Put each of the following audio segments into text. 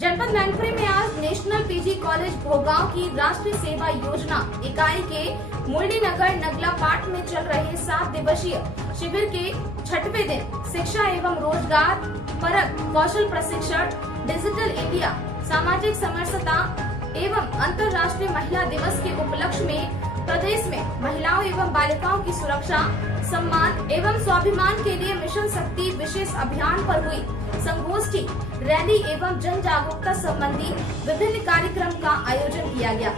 जनपद मैनपुरी में आज नेशनल पीजी कॉलेज भोगांव की राष्ट्रीय सेवा योजना इकाई के मुरली नगर नगला पाट में चल रहे 7 दिवसीय शिविर के 6वें दिन शिक्षा एवं रोजगार परक कौशल प्रशिक्षण, डिजिटल इंडिया, सामाजिक समरसता एवं अंतर्राष्ट्रीय महिला दिवस के उपलक्ष्य में प्रदेश में महिलाओं एवं बालिकाओं की सुरक्षा, सम्मान एवं स्वाभिमान के लिए मिशन शक्ति विशेष अभियान पर हुई संगोष्ठी, रैली एवं जन जागरूकता संबंधी विभिन्न कार्यक्रम का आयोजन किया गया।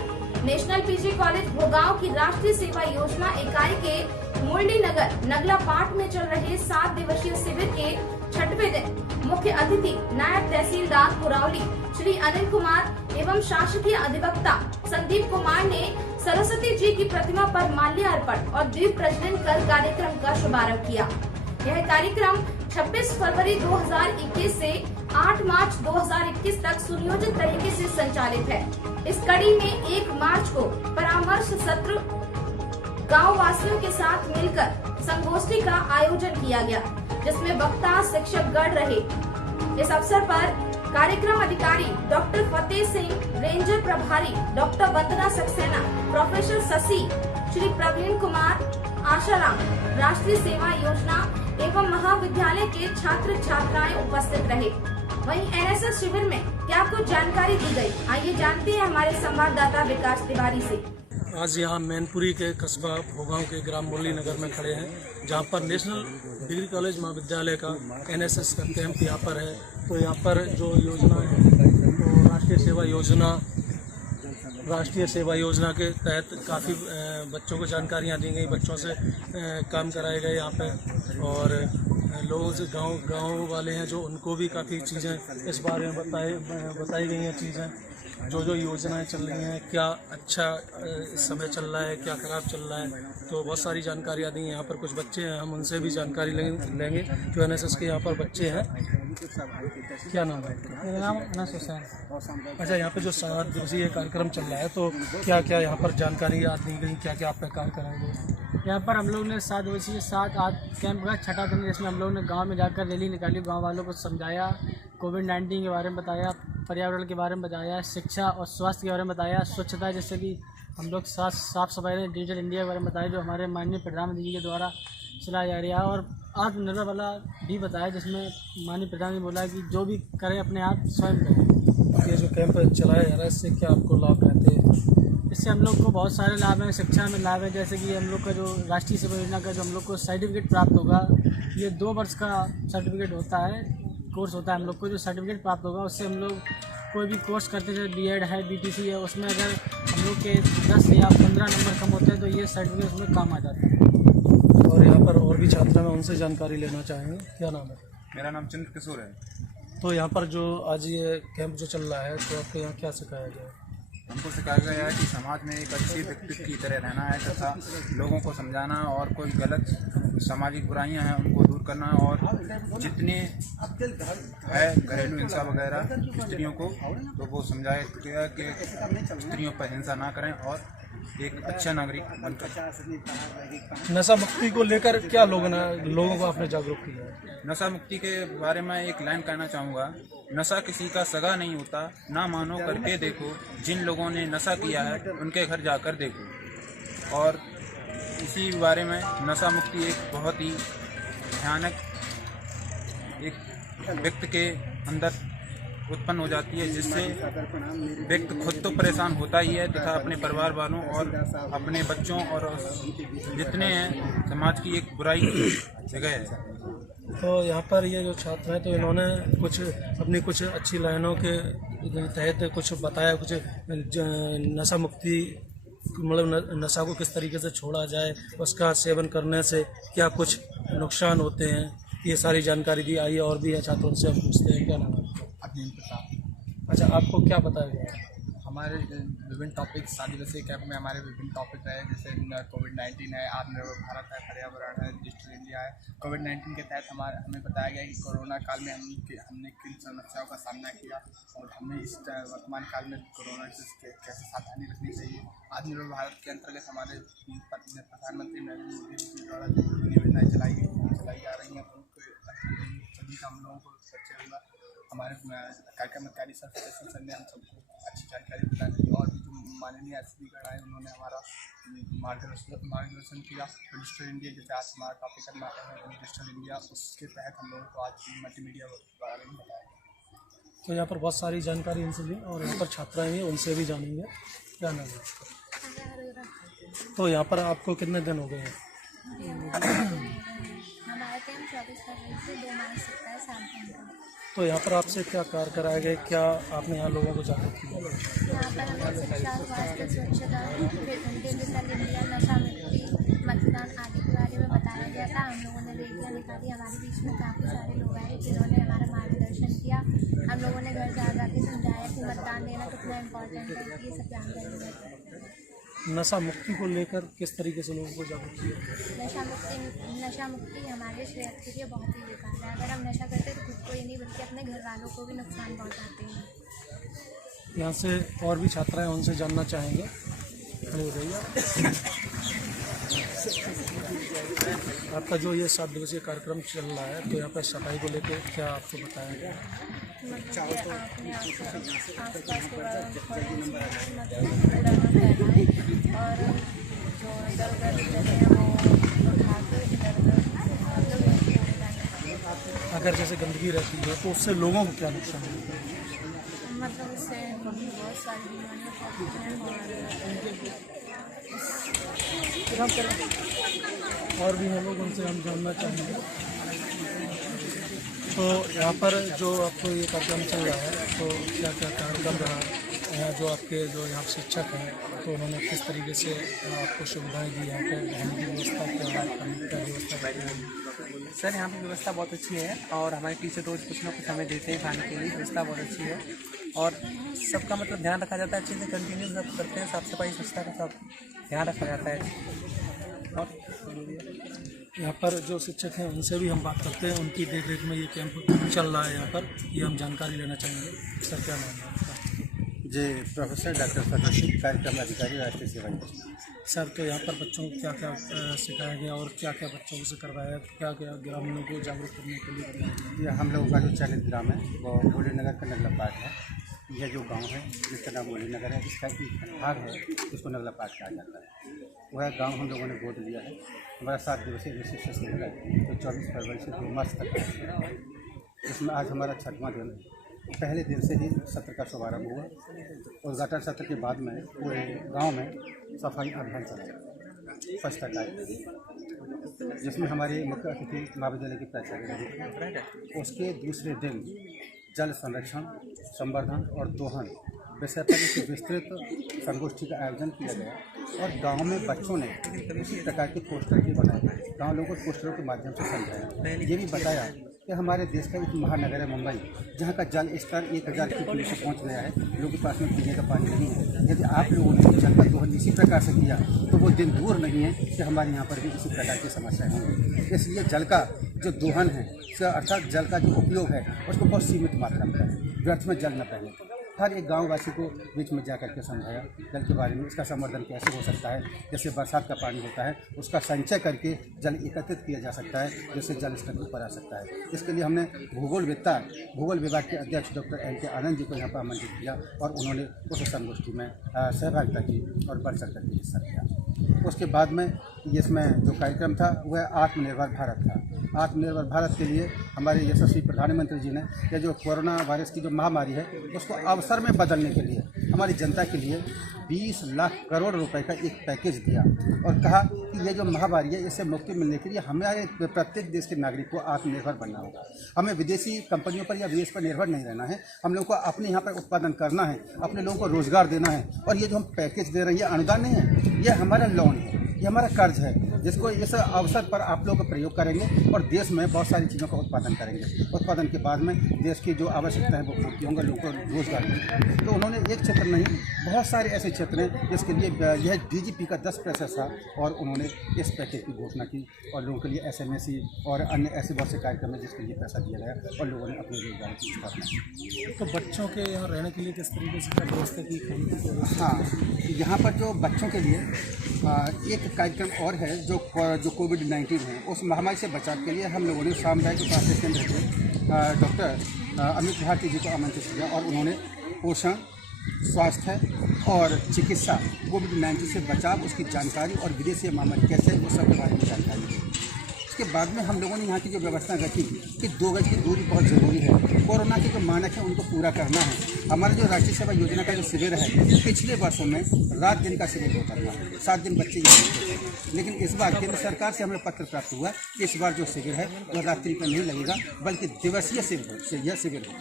नेशनल पीजी कॉलेज भोगांव की राष्ट्रीय सेवा योजना इकाई के मुरली नगर नगला पाट में चल रहे 7 दिवसीय शिविर के 6वें दिन मुख्य अतिथि नायब तहसीलदार पुरौली श्री अनिल कुमार एवं शासकीय अधिवक्ता संदीप कुमार ने सरस्वती जी की प्रतिमा पर माल्यार्पण और दीप प्रज्वलन कर कार्यक्रम का शुभारंभ किया। यह कार्यक्रम 26 फरवरी 2021 से 8 मार्च 2021 तक सुनियोजित तरीके से संचालित है। इस कड़ी में 1 मार्च को परामर्श सत्र गांव वासियों के साथ मिलकर संगोष्ठी का आयोजन किया गया, जिसमें वक्ता शिक्षक गण रहे। इस अवसर पर कार्यक्रम अधिकारी डॉक्टर फतेह सिंह, रेंजर प्रभारी डॉक्टर वंदना सक्सेना, प्रोफेसर शशि, श्री प्रवीण कुमार, आशाराम, राष्ट्रीय सेवा योजना एवं महाविद्यालय के छात्र छात्राएं उपस्थित रहे। वहीं एनएसएस शिविर में क्या कुछ जानकारी दी गई, आइए जानते हैं हमारे संवाददाता विकास तिवारी से। आज यहाँ मैनपुरी के कस्बा भोगांव के ग्राम मुरली नगर में खड़े हैं, जहाँ पर नेशनल डिग्री कॉलेज महाविद्यालय का एनएसएस का कैंप यहाँ पर है। तो यहाँ पर जो योजना है तो राष्ट्रीय सेवा योजना के तहत काफ़ी बच्चों को जानकारियाँ दी गई, बच्चों से काम कराए गए यहाँ पे, और लोगों से गांव वाले हैं जो उनको भी काफ़ी चीज़ें इस बारे में बताई गई हैं, चीज़ें जो योजनाएं चल रही हैं, क्या अच्छा इस समय चल रहा है, क्या ख़राब चल रहा है। तो बहुत सारी जानकारियाँ दी हैं। यहाँ पर कुछ बच्चे हैं, हम उनसे भी जानकारी लेंगे जो एनएसएस के यहाँ पर बच्चे हैं। क्या नाम है? मेरा नाम अनस हुसैन। अच्छा, यहाँ पे जो 7 दिवसीय कार्यक्रम चल रहा है तो क्या क्या यहाँ पर जानकारी दी गई, क्या क्या आप पे काम कराएंगे? यहाँ पर हम लोग ने 7 दिवसीय 7 कैंप का 6वां दिन, जिसमें हम लोग ने गांव में जाकर रैली निकाली, गांव वालों को समझाया, कोविड-19 के बारे में बताया, पर्यावरण के बारे में बताया, शिक्षा और स्वास्थ्य के बारे में बताया, स्वच्छता जैसे कि हम लोग साफ सफाई, डिजिटल इंडिया के बारे में बताया जो हमारे माननीय प्रधानमंत्री जी के द्वारा चलाया जा रहा है, और आत्मनिर्भर वाला भी बताया जिसमें माननीय प्रधानमंत्री ने बोला कि जो भी करें अपने आप स्वयं करें। ये जो कैंप चलाया जा रहा है इससे क्या आपको लाभ रहते हैं? इससे हम लोग को बहुत सारे लाभ हैं। शिक्षा में लाभ है, जैसे कि हम लोग का जो राष्ट्रीय सेवा योजना का जो हम लोग को सर्टिफिकेट प्राप्त होगा, ये 2 वर्ष का सर्टिफिकेट होता है, कोर्स होता है हम लोग को। जो सर्टिफिकेट प्राप्त होगा उससे हम लोग कोई भी कोर्स करते जैसे बीएड है, बीटीसी है, उसमें अगर हम लोग के 10 या 15 नंबर कम होते हैं तो ये सर्टिफिकेट उसमें काम आ जाता है। और यहाँ पर और भी छात्र हैं, उनसे जानकारी लेना चाहेंगे। क्या नाम है? मेरा नाम चंद्र किशोर है। तो यहाँ पर जो आज ये कैंप जो चल रहा है तो आपको यहाँ क्या सिखाया गया है? हमको सिखाया गया है कि समाज में एक अच्छी व्यक्तित्व की तरह रहना है तथा लोगों को समझाना और कोई गलत सामाजिक बुराइयां हैं उनको दूर करना, और जितने है घरेलू हिंसा वगैरह स्त्रियों को तो वो समझाया गया कि स्त्रियों पर हिंसा ना करें और एक अच्छा नागरिक बनकर। नशा मुक्ति को लेकर क्या लोगों को आपने जागरूक किया है? नशा मुक्ति के बारे में एक लाइन कहना चाहूँगा, नशा किसी का सगा नहीं होता, ना मानो करके देखो, जिन लोगों ने नशा किया है उनके घर जाकर देखो। और इसी बारे में नशा मुक्ति एक बहुत ही भयानक एक व्यक्ति के अंदर उत्पन्न हो जाती है, जिससे व्यक्ति खुद तो परेशान होता ही है तथा अपने परिवार वालों और अपने बच्चों और जितने हैं समाज की एक बुराई जगह है। तो यहाँ पर ये जो छात्र हैं तो इन्होंने कुछ अच्छी लाइनों के तहत कुछ बताया, कुछ नशा मुक्ति मतलब नशा को किस तरीके से छोड़ा जाए, उसका सेवन करने से क्या कुछ नुकसान होते हैं, ये सारी जानकारी दी। आई और भी है छात्रों से हम पूछते हैं। क्या नाम है? अच्छा, आपको क्या बताया गया? हमारे विभिन्न टॉपिक 7 दिवसीय कैंप में हमारे विभिन्न टॉपिक रहे, जैसे कोविड-19 है, आत्मनिर्भर भारत है, पर्यावरण है, डिजिटल इंडिया है। कोविड-19 के तहत हमें बताया गया कि कोरोना काल में हमने किन समस्याओं का सामना किया और हमें इस वर्तमान काल में कोरोना से कैसे सावधानी रखनी चाहिए। आत्मनिर्भर भारत के अंतर्गत हमारे प्रधानमंत्री नरेंद्र मोदी जी द्वारा जो योजनाएँ चलाई जा रही हैं उनको सभी का हम लोगों को हमारे कार्यक्रम अधिकारी सर सर ने हम सबको अच्छी जानकारी प्रदान की और भी जो माननीय एसपी गण आए उन्होंने हमारा मार्गदर्शन किया। डिजिटल इंडिया जैसे आज हमारा टॉपिक है डिजिटल इंडिया, उसके तहत हम लोगों को आज मल्टीमीडिया के बारे में बताया। तो यहाँ पर बहुत सारी जानकारी इनसे ली और यहाँ पर छात्राएँ हैं उनसे भी जानेंगे। क्या नाम है? तो यहाँ पर आपको कितने दिन हो गए हैं? हमारा कैंप 24 फरवरी से 2 मार्च तक का 7 दिन का। तो यहाँ पर आपसे क्या कार्य कराए गए, क्या आपने यहाँ लोगों को जागरूक किया? यहाँ पर हमें शिक्षा, स्वास्थ्य, स्वच्छता, डिजिटल इंडिया, नशा मुक्ति, मतदान आदि के बारे में बताया गया था। हम लोगों ने रैलियाँ निकाली, हमारे बीच में काफ़ी सारे लोग आए जिन्होंने हमारा मार्गदर्शन किया। हम लोगों ने घर जा के समझाया कि मतदान देना कितना इम्पोर्टेंट है, ये सब जानकारी दी। नशा मुक्ति को लेकर किस तरीके से लोगों को जागरूक किया? नशा मुक्ति हमारे सेहत के लिए बहुत ही बेकार है। अगर हम नशा करते तो खुद को ही नहीं बल्कि अपने घर वालों को भी नुकसान पहुंचाते हैं। यहाँ से और भी छात्राएं उनसे जानना चाहेंगे। खड़े हो जाइए। आपका जो ये 7 दिवसीय कार्यक्रम चल रहा है, तो यहाँ पर सफाई को लेकर क्या आपको बताया गया? अपने आस पास और जो इधर उधर जगह है वो उठा कर इधर उधर। अगर जैसे गंदगी रहती है तो उससे लोगों को क्या नुकसान होता है? मतलब उससे बहुत सारी बीमारियाँ फैलती हैं और भी हम लोग उनसे हम जानना चाहेंगे। तो यहाँ पर जो आपको ये कार्यक्रम चल रहा है, तो क्या क्या कार्यक्रम रहा, जो आपके जो यहाँ शिक्षक हैं तो उन्होंने किस तरीके से आपको सुविधाएं दी, यहाँ पे रहने की व्यवस्था क्या है, पानी का व्यवस्था क्या है? सर यहाँ पे व्यवस्था बहुत अच्छी है और हमारे टीचर रोज़ कुछ ना कुछ हमें देते हैं खाने के लिए। व्यवस्था बहुत अच्छी है और सबका मतलब ध्यान रखा जाता है, अच्छे से कंटिन्यू सब करते हैं, साफ़ सफाई स्वच्छता का सब ध्यान रखा जाता है। और यहाँ पर जो शिक्षक हैं उनसे भी हम बात करते हैं, उनकी देख रेख में ये कैंप चल रहा है यहाँ पर, ये हम जानकारी लेना चाहेंगे। सर क्या नाम है आपका? जी, प्रोफेसर डॉक्टर फतेह, कार्यक्रम अधिकारी, राष्ट्रीय सेवा योजना। सर, तो यहाँ पर बच्चों को क्या क्या सिखाया गया और क्या क्या बच्चों से करवाया, क्या क्या ग्रामीणों को जागरूक करने के लिए बनाया गया? ये हम लोगों का जो चयनित ग्राम है वो भोले नगर का नगला पार्क है। यह जो गांव है जिसका नाम भोले नगर है, इसका एक भाग है जिसको नगला पार्क कहा जाता है। वह गांव हम लोगों ने गोद लिया है। हमारा 7 दिवसीय विशिष्ट शिविर है तो 24 फरवरी से 2 मार्च तक है, जिसमें आज हमारा 6वां दिन है। पहले दिन से ही सत्र का शुभारंभ हुआ। उद्घाटन सत्र के बाद में पूरे गांव में सफाई अभियान चला, स्वच्छता कार्यक्रम, जिसमें हमारे मुख्य अतिथि महाविद्यालय के प्राचार्य रहे। उसके दूसरे दिन जल संरक्षण, संवर्धन और दोहन विषय पर एक विस्तृत संगोष्ठी का आयोजन किया गया और गांव में बच्चों ने इसी प्रकार के पोस्टर भी बनाए। गांव लोगों को पोस्टरों के माध्यम से समझाया, ये भी बताया कि हमारे देश का एक महानगर है मुंबई, जहाँ का जल स्तर 1000 फीट नीचे पहुँच गया है। लोगों के पास में पीने का पानी नहीं है। यदि आप लोगों ने जल का दोहन इसी प्रकार से किया तो वो दिन दूर नहीं है कि हमारे यहाँ पर भी इसी प्रकार की समस्याएं होंगी। इसलिए जल का जो दोहन है, अर्थात जल का जो उपयोग है, उसको बहुत सीमित मात्रा में करें, व्यर्थ में जल न पहने। हर एक गांववासी को बीच में जाकर के समझाया जल के बारे में, इसका संवर्धन कैसे हो सकता है। जैसे बरसात का पानी होता है उसका संचय करके जल एकत्रित किया जा सकता है, जिससे जल स्तर ऊपर आ सकता है। इसके लिए हमने भूगोल विभाग के अध्यक्ष डॉक्टर एन के आनंद जी को यहाँ पर आमंत्रित किया और उन्होंने उस संगोष्ठी में सहभागिता की और बढ़ चढ़ करके हिस्सा लिया। उसके बाद में इसमें जो कार्यक्रम था वह आत्मनिर्भर भारत था। आत्मनिर्भर भारत के लिए हमारे यशस्वी प्रधानमंत्री जी ने ये जो कोरोना वायरस की जो महामारी है उसको अवसर में बदलने के लिए हमारी जनता के लिए 20 लाख करोड़ रुपए का एक पैकेज दिया और कहा कि ये जो महामारी है इससे मुक्ति मिलने के लिए हमारे प्रत्येक देश के नागरिक को आत्मनिर्भर बनना होगा। हमें विदेशी कंपनियों पर या विदेश पर निर्भर नहीं रहना है। हम लोगों को अपने यहाँ पर उत्पादन करना है, अपने लोगों को रोजगार देना है। और ये जो हम पैकेज दे रहे हैं ये अनुदान नहीं है, ये हमारा लोन है, ये हमारा कर्ज है, जिसको इस अवसर पर आप लोग प्रयोग करेंगे और देश में बहुत सारी चीज़ों का उत्पादन करेंगे। उत्पादन के बाद में देश की जो आवश्यकता है वो पूर्ति होंगे, लोगों को रोजगार मिलेगा। तो उन्होंने एक क्षेत्र नहीं, बहुत सारे ऐसे क्षेत्र हैं जिसके लिए यह DGP का 10% था और उन्होंने इस पैकेज की घोषणा की और लोगों के लिए SMSC और अन्य ऐसे बहुत से कार्यक्रम हैं जिसके लिए पैसा दिया गया और लोगों ने अपने रोजगार की स्थापना की। तो बच्चों के यहाँ रहने के लिए किस तरीके से व्यवस्था की? हाँ, यहाँ पर जो बच्चों के लिए एक कार्यक्रम और है जो कोविड-19 है उस महामारी से बचाव के लिए हम लोगों ने सामुदायिक स्वास्थ्य केंद्र के डॉक्टर अमित भारती जी को आमंत्रित किया और उन्होंने पोषण, स्वास्थ्य और चिकित्सा, कोविड-19 से बचाव, उसकी जानकारी और विदेशी महामारी कैसे है, उस सब के बारे में जानकारी दी। उसके बाद में हम लोगों ने यहाँ की जो व्यवस्था रखी कि 2 गज की दूरी बहुत ज़रूरी है, कोरोना के जो मानक है उनको पूरा करना है। हमारा जो राष्ट्रीय सेवा योजना का जो शिविर है, पिछले वर्षों में रात दिन का शिविर होता था, 7 दिन बच्चे यहाँ होते थे, लेकिन इस बार केंद्र सरकार से हमें पत्र प्राप्त हुआ कि इस बार जो शिविर है वह रात्रि का नहीं लगेगा, बल्कि दिवसीय शिविर हो।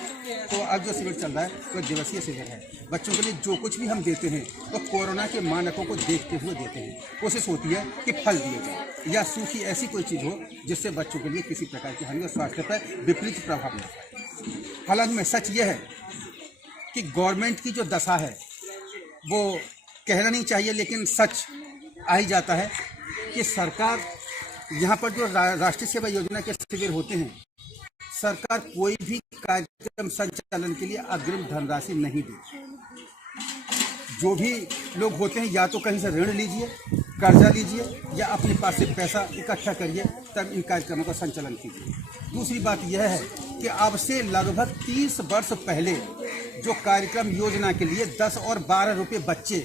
तो अब जो शिविर चल रहा है वह दिवसीय शिविर है। बच्चों के लिए जो कुछ भी हम देते हैं तो कोरोना के मानकों को देखते हुए देते हैं। कोशिश होती है कि फल दिए जाए या सूखी ऐसी कोई चीज़ हो जिससे बच्चों के लिए किसी प्रकार की हानि और स्वास्थ्य पर विपरीत प्रभाव न पड़े। हालांकि में सच यह है कि गवर्नमेंट की जो दशा है वो कहना नहीं चाहिए, लेकिन सच आ ही जाता है कि सरकार यहाँ पर जो राष्ट्रीय सेवा योजना के शिविर होते हैं, सरकार कोई भी कार्यक्रम संचालन के लिए अग्रिम धनराशि नहीं देती। जो भी लोग होते हैं या तो कहीं से ऋण लीजिए, कर्जा लीजिए या अपने पास से पैसा इकट्ठा करिए, तब इन कार्यक्रमों का संचालन कीजिए। दूसरी बात यह है कि अब से लगभग 30 वर्ष पहले जो कार्यक्रम योजना के लिए 10 और 12 रुपये बच्चे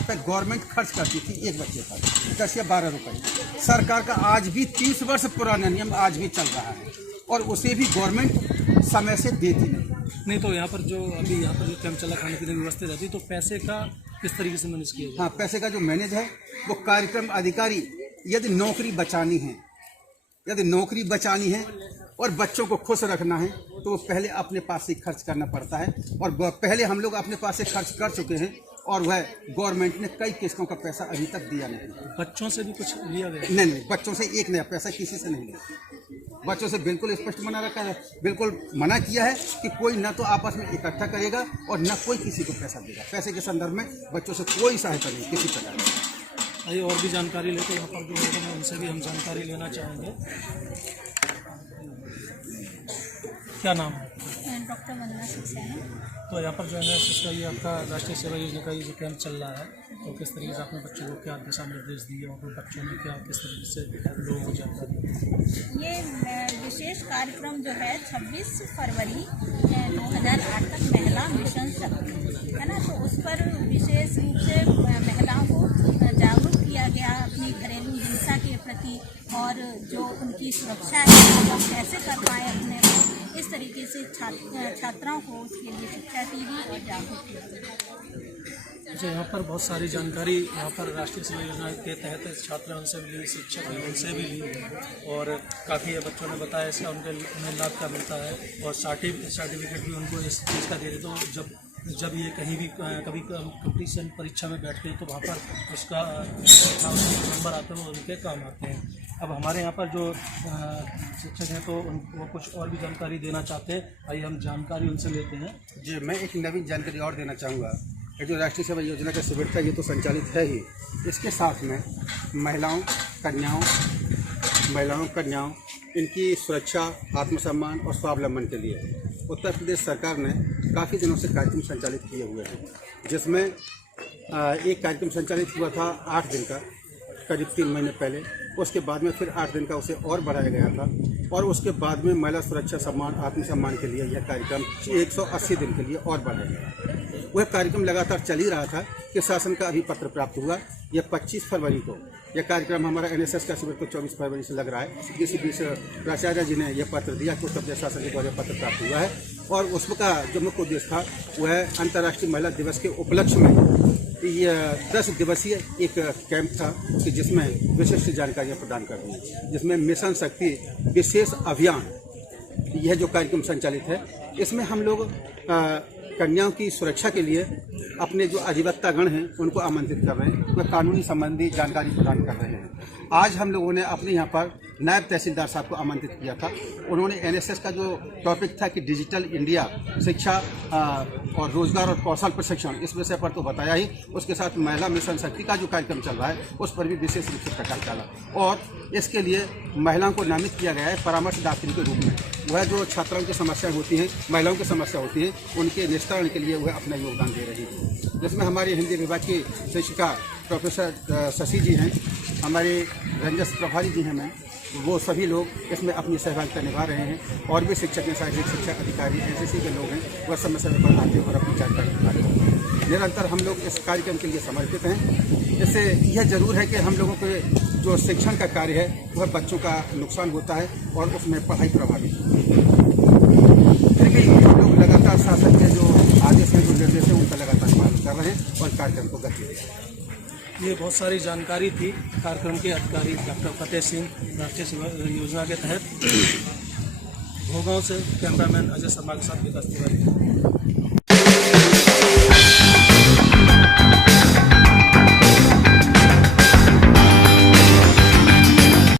पर गवर्नमेंट खर्च करती थी, एक बच्चे पर 10 या 12 रुपये, सरकार का आज भी 30 वर्ष पुराना नियम आज भी चल रहा है और उसे भी गवर्नमेंट समय से देती नहीं। तो यहाँ पर जो कैंप चला, खाने पीने की व्यवस्था रहती है, तो पैसे का किस तरीके से मैनेज किया जाए? हाँ, पैसे का जो मैनेज है वो कार्यक्रम अधिकारी यदि नौकरी बचानी है और बच्चों को खुश रखना है तो पहले अपने पास से खर्च करना पड़ता है, और पहले हम लोग अपने पास से खर्च कर चुके हैं और वह गवर्नमेंट ने कई किस्तों का पैसा अभी तक दिया नहीं। बच्चों से भी कुछ लिया गया? नहीं, बच्चों से एक नया पैसा किसी से नहीं लिया। बच्चों से बिल्कुल स्पष्ट मना रखा है, बिल्कुल मना किया है कि कोई न तो आपस में इकट्ठा करेगा और न कोई किसी को पैसा देगा। पैसे के संदर्भ में बच्चों से कोई सहायता नहीं किसी प्रकार की। आइए और भी जानकारी लेते हैं, यहाँ पर जो लोग हैं उनसे भी हम जानकारी लेना चाहेंगे। क्या नाम है? डॉक्टर वंदना सिंह। तो यहाँ पर जो है इसका ये आपका राष्ट्रीय सेवा योजना का ये जो कैंप चल रहा है, तो किस तरीके से आपने बच्चों को क्या दिशा निर्देश दिए और बच्चों ने क्या किस तरीके से लोगों को जानकारी? ये विशेष कार्यक्रम जो है 26 फरवरी 2008 तक महिला मिशन शक्ति है ना, तो उस पर विशेष रूप से महिलाओं को जागरूक किया गया अपनी घरेलू हिंसा के प्रति, और जो उनकी सुरक्षा है वो कैसे कर पाए अपने को, इस तरीके से छात्राओं को उसके लिए शिक्षा दी गई और जागरूक किया गया। अच्छा, यहाँ पर बहुत सारी जानकारी यहाँ पर राष्ट्रीय सेवा योजना के तहत छात्र उनसे भी ली, शिक्षक उनसे भी ली, और काफ़ी बच्चों ने बताया इसका उन्हें लाभ का मिलता है और सर्टिफिकेट भी उनको इस चीज़ का दे देते। तो जब ये कहीं भी कभी कंपटीशन परीक्षा में बैठते हैं तो वहाँ पर उसका नंबर आते हैं, वो उनके काम आते हैं। अब हमारे यहाँ पर जो शिक्षक हैं तो वो कुछ और भी जानकारी देना चाहते हैं, आइए हम जानकारी उनसे लेते हैं। जी, मैं एक नवीन जानकारी और देना चाहूँगा। ये जो राष्ट्रीय सेवा योजना का शिविर था ये तो संचालित है ही, इसके साथ में महिलाओं कन्याओं इनकी सुरक्षा, आत्मसम्मान और स्वावलंबन के लिए उत्तर प्रदेश सरकार ने काफ़ी दिनों से कार्यक्रम संचालित किए हुए हैं, जिसमें एक कार्यक्रम संचालित हुआ था 8 दिन का, करीब 3 महीने पहले। उसके बाद में फिर 8 दिन का उसे और बढ़ाया गया था, और उसके बाद में महिला सुरक्षा, सम्मान, आत्मसम्मान के लिए यह कार्यक्रम 180 दिन के लिए और बढ़ाया गया। वह कार्यक्रम लगातार चल ही रहा था कि शासन का अभी पत्र प्राप्त हुआ। यह 25 फरवरी को यह कार्यक्रम हमारा NSS का शिविर तो 24 फरवरी से लग रहा है। इसी बीच प्राचार्य जी ने यह पत्र दिया कि उत्तर प्रदेश शासन के द्वारा पत्र प्राप्त हुआ है, और उसका जो मुख्य उद्देश्य था वह अंतर्राष्ट्रीय महिला दिवस के उपलक्ष्य में यह 10 दिवसीय एक कैंप था कि जिसमें विशिष्ट जानकारियाँ प्रदान कर दी, जिसमें मिशन शक्ति विशेष अभियान यह जो कार्यक्रम संचालित है, इसमें हम लोग कन्याओं की सुरक्षा के लिए अपने जो अधिवक्तागण हैं उनको आमंत्रित कर रहे हैं, वह कानूनी संबंधी जानकारी प्रदान कर रहे हैं। आज हम लोगों ने अपने यहाँ पर नायब तहसीलदार साहब को आमंत्रित किया था। उन्होंने NSS का जो टॉपिक था कि डिजिटल इंडिया, शिक्षा और रोजगार और कौशल प्रशिक्षण, इस विषय पर तो बताया ही, उसके साथ महिला मिशन शक्ति का जो कार्यक्रम चल रहा है उस पर भी विशेष रूप से प्रकाश डाला, और इसके लिए महिलाओं को नामित किया गया है परामर्शदात्री के रूप में। वह जो छात्राओं की समस्याएं होती हैं, महिलाओं की समस्या होती है, उनके निस्तारण के लिए वह अपना योगदान दे रही है, जिसमें हमारी हिंदी विभाग की शिक्षिका प्रोफेसर शशि जी हैं, हमारे रंजस प्रभारी जी हैं मैम, वो सभी लोग इसमें अपनी सहभागिता निभा रहे हैं और भी शिक्षक हैं, शारीरिक शिक्षा अधिकारी एनसीसी के लोग हैं, वह समय समय पर आते हैं और अपनी जानकारी निभा रहे हैं। निरंतर हम लोग इस कार्यक्रम के लिए समर्पित हैं। इससे यह जरूर है कि हम लोगों के जो शिक्षण का कार्य है वह बच्चों का नुकसान होता है और उसमें पढ़ाई प्रभावित होती है। फिर भी हम लोग लगातार शासन के जो आदेश हैं, जो निर्देश हैं, उनका लगातार पालन कर रहे हैं और कार्यक्रम को गति दे रहे हैं। ये बहुत सारी जानकारी थी कार्यक्रम के अधिकारी डॉक्टर फतेह सिंह, राष्ट्रीय सेवा योजना के तहत भोगांव से कैमरामैन अजय शर्मा के साथ विकास तिवारी।